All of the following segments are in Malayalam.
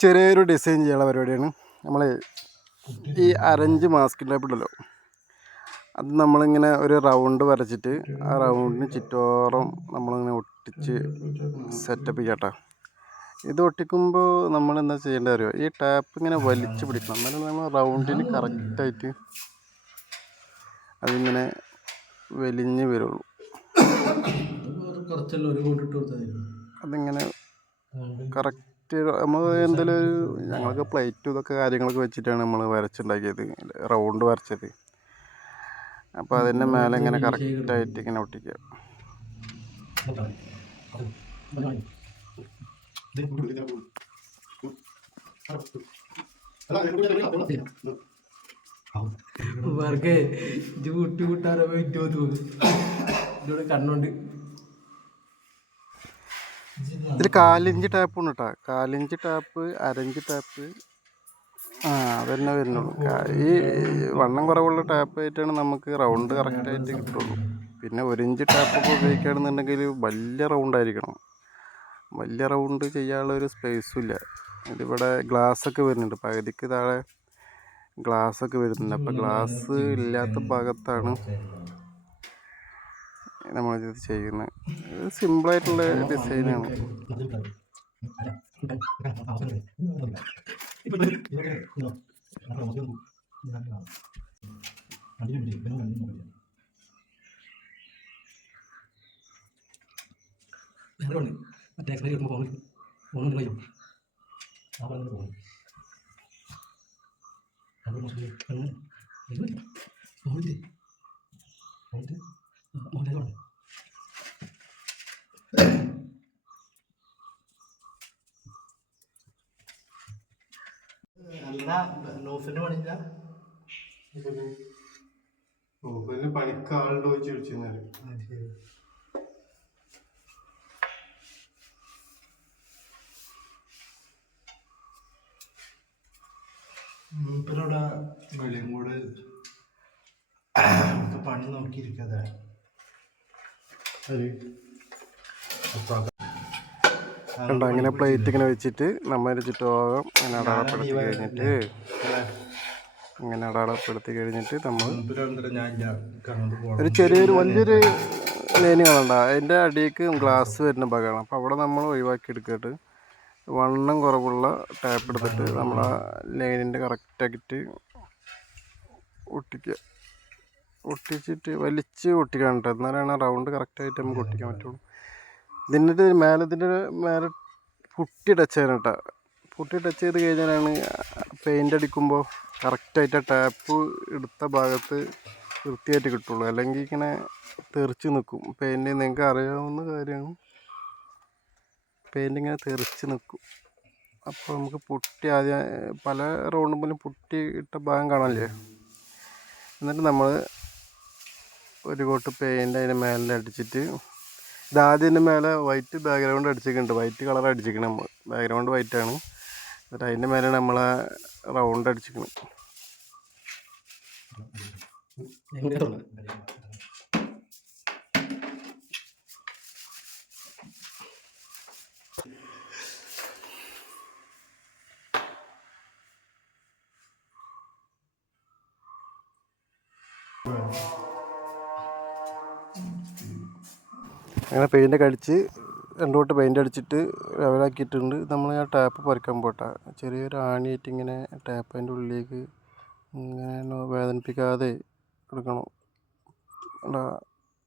ചെറിയൊരു ഡിസൈൻ ചെയ്യാനുള്ള പരിപാടിയാണ്. നമ്മൾ ഈ അരഞ്ച് മാസ്ക് ടൈപ്പ് ഉണ്ടല്ലോ. അത് നമ്മളിങ്ങനെ ഒരു റൗണ്ട് വരച്ചിട്ട് ആ റൗണ്ടിന് ചുറ്റോറം നമ്മളിങ്ങനെ ഒട്ടിച്ച് സെറ്റപ്പ് ചെയ്യട്ടോ. ഇത് ഒട്ടിക്കുമ്പോൾ നമ്മൾ എന്താ ചെയ്യേണ്ടത് അറിയോ? ഈ ടാപ്പ് ഇങ്ങനെ വലിച്ചു പിടിക്കണം. എന്നാലും നമ്മൾ റൗണ്ടിന് കറക്റ്റായിട്ട് അതിങ്ങനെ വലിഞ്ഞ് വരുള്ളൂ. അതിങ്ങനെ കറക്റ്റ് നമ്മൾ എന്തെങ്കിലും ഒരു ഞങ്ങൾക്ക് പ്ലേറ്റും ഇതൊക്കെ കാര്യങ്ങളൊക്കെ വെച്ചിട്ടാണ് നമ്മൾ വരച്ചുണ്ടാക്കിയത് റൗണ്ട് വരച്ചത് അപ്പോൾ അതിന്റെ മേലെ ഇങ്ങനെ കറക്റ്റായിട്ട് ഇങ്ങനെ ഒട്ടിക്കുക ഇത് വിട്ട് വിട്ടാരോ വിറ്റു തോന്നുന്നു ഇതിലൂടെ കണ്ണുണ്ട് ഇതിൽ കാലിഞ്ച് ടാപ്പ് ഉണ്ട് കേട്ടോ കാലിഞ്ച് ടാപ്പ് അരഞ്ച് ടാപ്പ്. ആ അതന്നെ വരുന്നുള്ളൂ. ഈ വണ്ണം കുറവുള്ള ടാപ്പ് ആയിട്ടാണ് നമുക്ക് റൗണ്ട് കറക്റ്റായിട്ട് കിട്ടുള്ളൂ. പിന്നെ ഒരു ഇഞ്ച് ടാപ്പൊക്കെ ഉപയോഗിക്കുകയാണെന്നുണ്ടെങ്കിൽ വലിയ റൗണ്ട് ആയിരിക്കണം വലിയ റൗണ്ട് ചെയ്യാനുള്ള ഒരു സ്പേസും ഇല്ല ഇതിവിടെ ഒക്കെ വരുന്നുണ്ട്. പകുതിക്ക് താഴെ ഗ്ലാസ് ഒക്കെ വരുന്നുണ്ട്. അപ്പോൾ ഗ്ലാസ് ഇല്ലാത്ത ഭാഗത്താണ് നമ്മളിത് ചെയ്യുന്നത് സിമ്പിളായിട്ടുള്ള ഡിസൈനാണ്. മറ്റേ എക്സ്പയറി വരുമ്പോൾ ഫോൺ ഫോൺ കഴിയും ആ പറഞ്ഞത് പോകും അത് മോശം കണ്ണ് ഇത് നോഫിന്റെ പണിയില്ല? പണിക്ക് ആളുടെ വെച്ച് വിളിച്ചിരുന്നാൽ മൂപ്പരോടെ വെളിയും കൂടെ പണി നോക്കിയിരിക്കാതെ. കണ്ടോ അങ്ങനെ പ്ലേറ്റ് ഇങ്ങനെ വെച്ചിട്ട് നമ്മൾ ചുറ്റുഭാഗം ഇങ്ങനെ അടയാളപ്പെടുത്തി കഴിഞ്ഞിട്ട് ഇങ്ങനെ അടയാളപ്പെടുത്തി കഴിഞ്ഞിട്ട് നമ്മൾ ഒരു ചെറിയൊരു വലിയൊരു ലൈന് കാണണ്ട. അതിന്റെ അടിയിലേക്ക് ഗ്ലാസ് വരുന്ന ഭാഗമാണ്. അപ്പോൾ അവിടെ നമ്മൾ ഒഴിവാക്കി എടുക്കട്ട് വണ്ണം കുറവുള്ള ടാപ്പ് എടുത്തിട്ട് നമ്മൾ ആ ലൈനിന്റെ കറക്റ്റാക്കിയിട്ട് ഒട്ടിക്കുക. ഒട്ടിച്ചിട്ട് വലിച്ച് ഒട്ടിക്കാൻ കേട്ടോ എന്നാലാണ് റൗണ്ട് കറക്റ്റായിട്ട് നമുക്ക് ഒട്ടിക്കാൻ പറ്റുള്ളൂ. ഇതിന്റെ മേലെ ഇതിന്റെ മേലെ പുട്ടി ടച്ച് ചെയ്യണം കേട്ടോ പുട്ടി ടച്ച് ചെയ്ത് കഴിഞ്ഞാലാണ് പെയിന്റ് അടിക്കുമ്പോൾ കറക്റ്റായിട്ട് ആ ടാപ്പ് എടുത്ത ഭാഗത്ത് വൃത്തിയായിട്ട് കിട്ടുള്ളൂ. അല്ലെങ്കിൽ ഇങ്ങനെ തെറിച്ച് നിൽക്കും. പെയിന്റ് നിങ്ങൾക്ക് അറിയാവുന്ന കാര്യമാണ്. പെയിന്റ് ഇങ്ങനെ തെറിച്ച് നിൽക്കും. അപ്പോൾ നമുക്ക് പുട്ടി ആദ്യം പല റൗണ്ടും പോലും പുട്ടി ഇട്ട ഭാഗം കാണാനില്ലേ? എന്നിട്ട് നമ്മൾ ഒരു കോട്ട് പെയിന്റ് അതിന്റെ മേലെ അടിച്ചിട്ട് ഇതാദ്യം ഇതിന്റെ മേലെ വൈറ്റ് ബാക്ക്ഗ്രൗണ്ട് അടിച്ചിട്ടുണ്ട്. വൈറ്റ് കളർ അടിച്ചിരിക്കണം ബാക്ക്ഗ്രൗണ്ട് വൈറ്റ് ആണ്. എന്നിട്ട് അതിന്റെ മേലെയാണ് നമ്മൾ റൗണ്ട് അടിച്ചിരിക്കുന്നത് അങ്ങനെ പെയിന്റൊക്കെ അടിച്ച് രണ്ട് തൊട്ട് പെയിന്റ് അടിച്ചിട്ട് ലെവലാക്കിയിട്ടുണ്ട്. നമ്മൾ ആ ടാപ്പ് പറിക്കാൻ പോട്ടെ. ചെറിയൊരു ആണിയായിട്ട് ഇങ്ങനെ ടാപ്പ് അതിന്റെ ഉള്ളിലേക്ക് ഇങ്ങനെ വേദനിപ്പിക്കാതെ എടുക്കണം.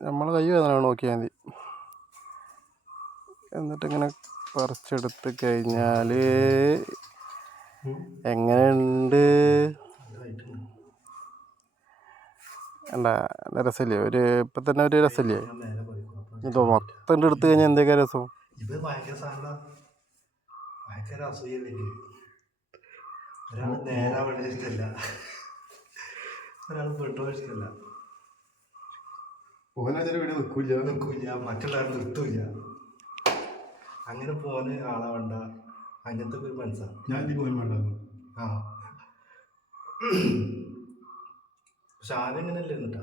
നമ്മളെ കൈ വേദന നോക്കിയാൽ മതി. എന്നിട്ടിങ്ങനെ പറിച്ചെടുത്ത് കഴിഞ്ഞാൽ എങ്ങനെയുണ്ട്? അല്ല രസമില്ലേ? ഒരു ഇപ്പം തന്നെ ഒരു രസമില്ലേ? ഇത് മൊത്തം എടുത്തു കഴിഞ്ഞാൽ എന്തൊക്കെ രസം? ഇത് ഭയങ്കര സാധനം ഭയങ്കര അസൂയല്ലേ ഒരാൾ നേരെ ഒരാൾ പെട്ടോ ഇഷ്ടമല്ല ഓനാച്ചാൽ വീട് നിൽക്കില്ല നിൽക്കില്ല മറ്റുള്ളവർ നിർത്തൂല അങ്ങനെ പോന് ആളെ വേണ്ട. അങ്ങനത്തെ ഒരു മനസ്സാണ് ഞാൻ പോകാൻ വേണ്ട. ആ. പക്ഷെ ആരും അല്ലേ എന്നിട്ടാ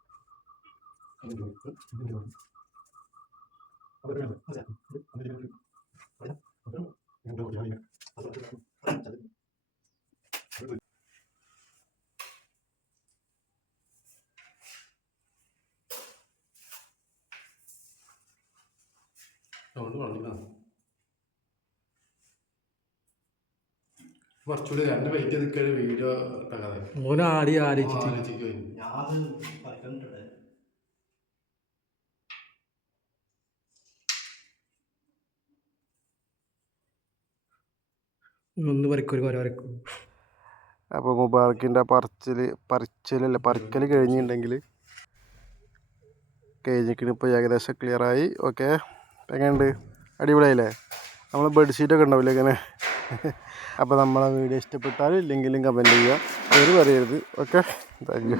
അതിന്റെ ഒഴുക്ക് ഇതിന്റെ കുറച്ചുകൂടി രണ്ട് വെയിറ്റ് നിൽക്കാൻ വീഡിയോ തകരാതെ ഓനാടി ആലോചിക്കും ആലോചിക്കും ഞാൻ ഒന്ന് വരയ്ക്കും ഒരു കുര വരയ്ക്കും അപ്പോൾ മുബാറക്കിന്റെ ആ പറിച്ചലല്ല പറിക്കൽ കഴിഞ്ഞിട്ടുണ്ടെങ്കിൽ കഴിഞ്ഞിട്ട് ഇപ്പോൾ ഏകദേശം ആയി. ഓക്കെ എങ്ങനെയുണ്ട്? അടിപൊളിയായില്ലേ? നമ്മൾ ബെഡ്ഷീറ്റൊക്കെ ഉണ്ടാവില്ല ഇങ്ങനെ? അപ്പോൾ നമ്മളെ വീഡിയോ ഇഷ്ടപ്പെട്ടാൽ ഇല്ലെങ്കിലും കമന്റ് ചെയ്യുക. പേര് പറയരുത്. Okay thank you